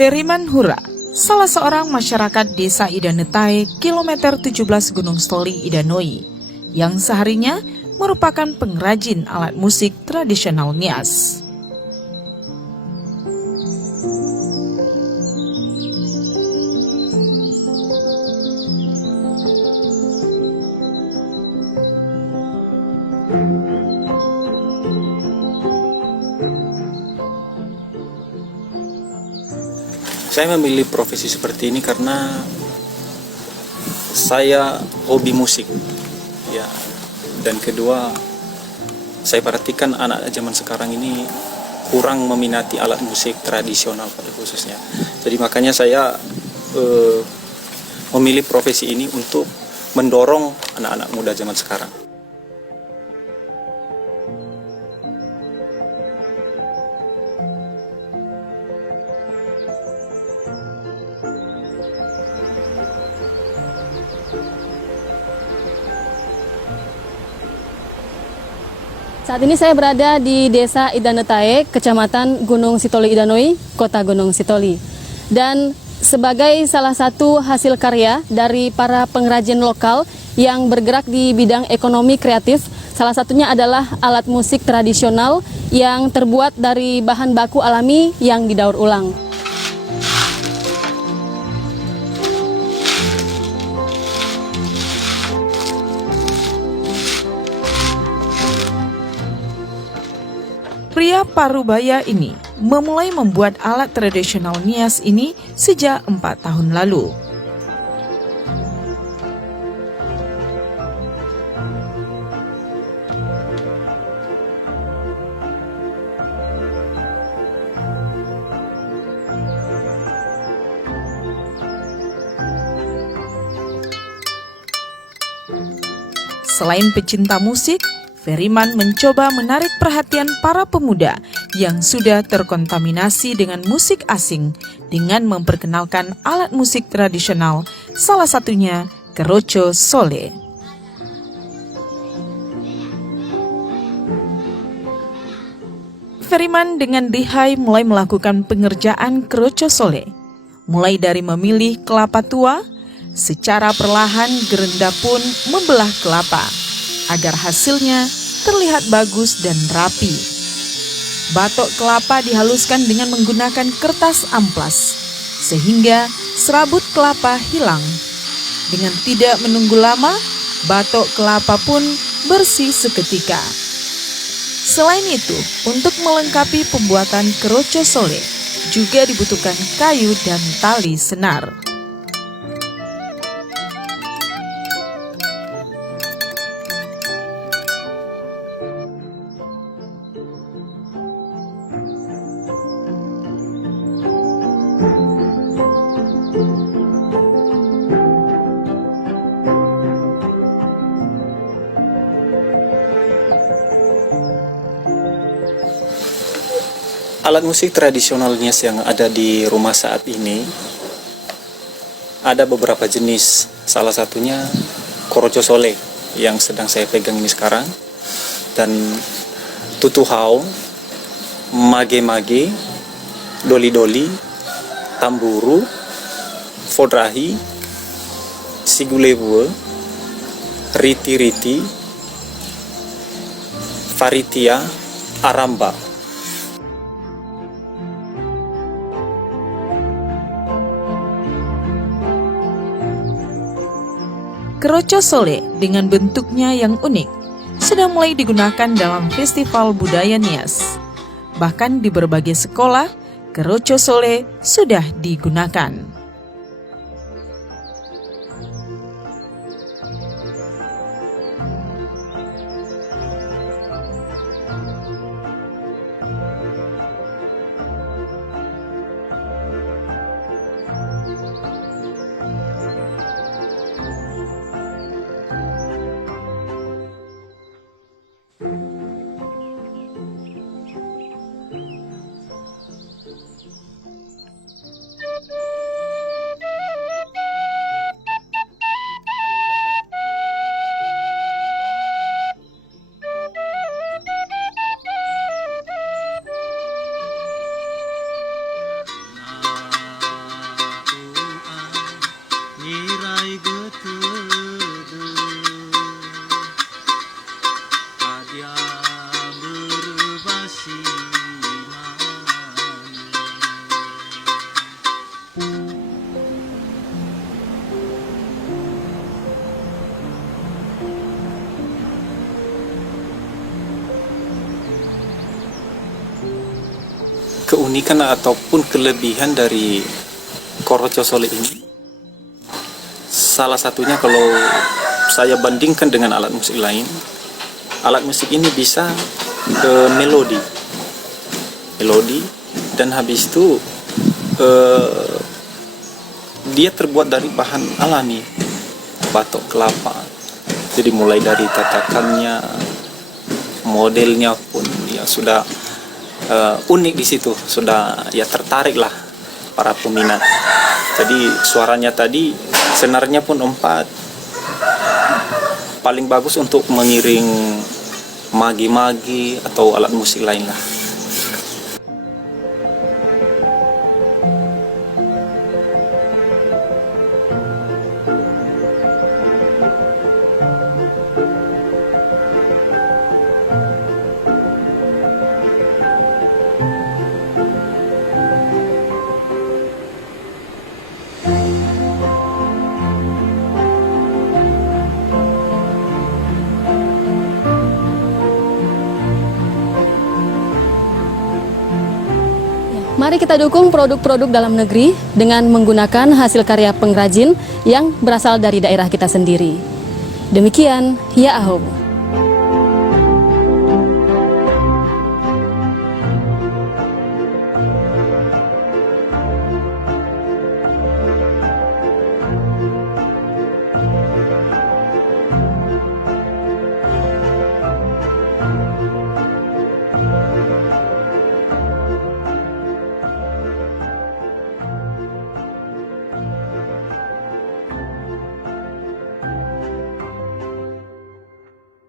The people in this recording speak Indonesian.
Feriman Hura, salah seorang masyarakat desa Idanetai, kilometer 17 Gunung Stoli, Idanoi, yang seharinya merupakan pengrajin alat musik tradisional Nias. Saya memilih profesi seperti ini karena saya hobi musik, ya. Dan kedua, saya perhatikan anak zaman sekarang ini kurang meminati alat musik tradisional pada khususnya. Jadi makanya saya memilih profesi ini untuk mendorong anak-anak muda zaman sekarang. Saat ini saya berada di Desa Idanetai, Kecamatan Gunung Sitoli Idanoi, Kota Gunung Sitoli. Dan sebagai salah satu hasil karya dari para pengrajin lokal yang bergerak di bidang ekonomi kreatif, salah satunya adalah alat musik tradisional yang terbuat dari bahan baku alami yang didaur ulang. Pria Parubaya ini memulai membuat alat tradisional Nias ini sejak 4 tahun lalu. Selain pecinta musik, Feriman mencoba menarik perhatian para pemuda yang sudah terkontaminasi dengan musik asing dengan memperkenalkan alat musik tradisional, salah satunya keroco sole. Feriman dengan lihai mulai melakukan pengerjaan keroco sole, mulai dari memilih kelapa tua. Secara perlahan gerenda pun membelah kelapa agar hasilnya terlihat bagus dan rapi. Batok kelapa dihaluskan dengan menggunakan kertas amplas, sehingga serabut kelapa hilang. Dengan tidak menunggu lama, batok kelapa pun bersih seketika. Selain itu, untuk melengkapi pembuatan keroco sole, juga dibutuhkan kayu dan tali senar. Alat musik tradisional Nias yang ada di rumah saat ini ada beberapa jenis. Salah satunya keroco sole yang sedang saya pegang ini sekarang, dan tutuhau, mage-mage, doli-doli, tamburu, fodrahi, sigulewe, riti-riti, faritia, aramba. Keroco sole dengan bentuknya yang unik sudah mulai digunakan dalam festival budaya Nias. Bahkan di berbagai sekolah, keroco sole sudah digunakan. keunikan ataupun kelebihan dari Koroco Sole ini, salah satunya kalau saya bandingkan dengan alat musik lain, alat musik ini bisa melodi, dan habis itu dia terbuat dari bahan alami, batok kelapa. Jadi mulai dari tatakannya, modelnya pun ya sudah unik di situ, sudah ya tertarik lah para peminat. Jadi suaranya tadi, senarnya pun 4, paling bagus untuk mengiring magi-magi atau alat musik lain lah. Mari kita dukung produk-produk dalam negeri dengan menggunakan hasil karya pengrajin yang berasal dari daerah kita sendiri. Demikian, Ya Ahom.